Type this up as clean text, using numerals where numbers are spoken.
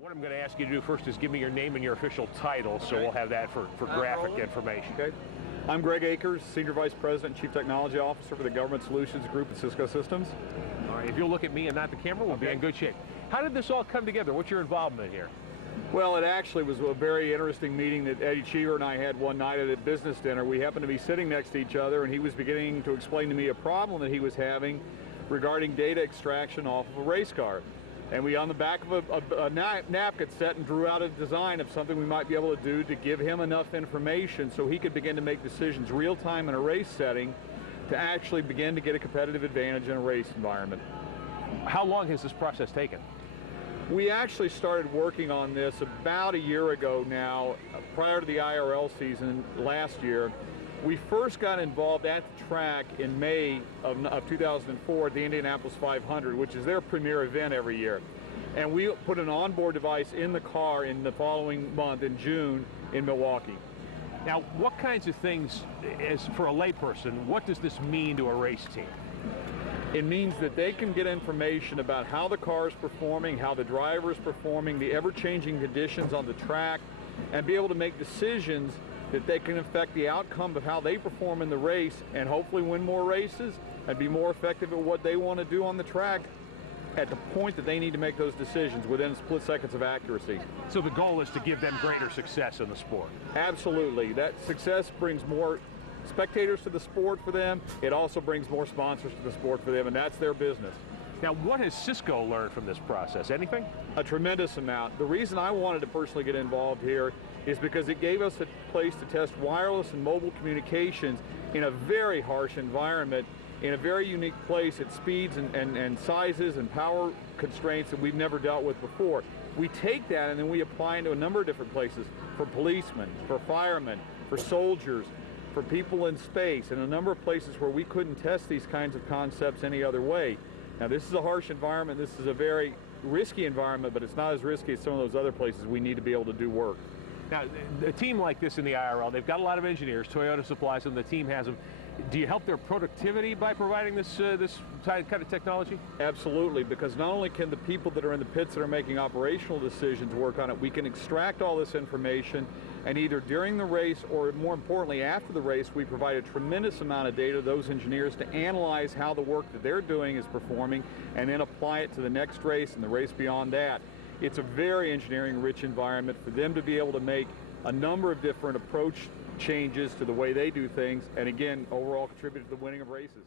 What I'm going to ask you to do first is give me your name and your official title, so we'll have that for graphic information. Okay. I'm Greg Akers, Senior Vice President and Chief Technology Officer for the Government Solutions Group at Cisco Systems. All right, if you'll look at me and not the camera, we'll be in good shape. How did this all come together? What's your involvement here? Well, it actually was a very interesting meeting that Eddie Cheever and I had one night at a business dinner. We happened to be sitting next to each other, and he was beginning to explain to me a problem that he was having regarding data extraction off of a race car. And we, on the back of a napkin, set and drew out a design of something we might be able to do to give him enough information so he could begin to make decisions real time in a race setting to actually begin to get a competitive advantage in a race environment. How long has this process taken? We actually started working on this about a year ago now, prior to the IRL season last year. We first got involved at the track in May of 2004 at the Indianapolis 500, which is their premier event every year. And we put an onboard device in the car in the following month, in June, in Milwaukee. Now, what kinds of things, as for a layperson, what does this mean to a race team? It means that they can get information about how the car is performing, how the driver is performing, the ever-changing conditions on the track, and be able to make decisions that they can affect the outcome of how they perform in the race and hopefully win more races and be more effective at what they want to do on the track at the point that they need to make those decisions within split seconds of accuracy. So the goal is to give them greater success in the sport? Absolutely. That success brings more spectators to the sport for them. It also brings more sponsors to the sport for them, and that's their business. Now, what has Cisco learned from this process? Anything? A tremendous amount. The reason I wanted to personally get involved here is because it gave us a place to test wireless and mobile communications in a very harsh environment, in a very unique place at speeds and sizes and power constraints that we've never dealt with before. We take that and then we apply it to a number of different places, for policemen, for firemen, for soldiers, for people in space, and a number of places where we couldn't test these kinds of concepts any other way. Now, this is a harsh environment, this is a very risky environment, but it's not as risky as some of those other places we need to be able to do work. Now, a team like this in the IRL, they've got a lot of engineers. Toyota supplies them, the team has them. Do you help their productivity by providing this kind of technology? Absolutely, because not only can the people that are in the pits that are making operational decisions work on it, we can extract all this information, and either during the race or more importantly after the race, we provide a tremendous amount of data to those engineers to analyze how the work that they're doing is performing and then apply it to the next race and the race beyond that. It's a very engineering-rich environment for them to be able to make a number of different approach changes to the way they do things, and again, overall contribute to the winning of races.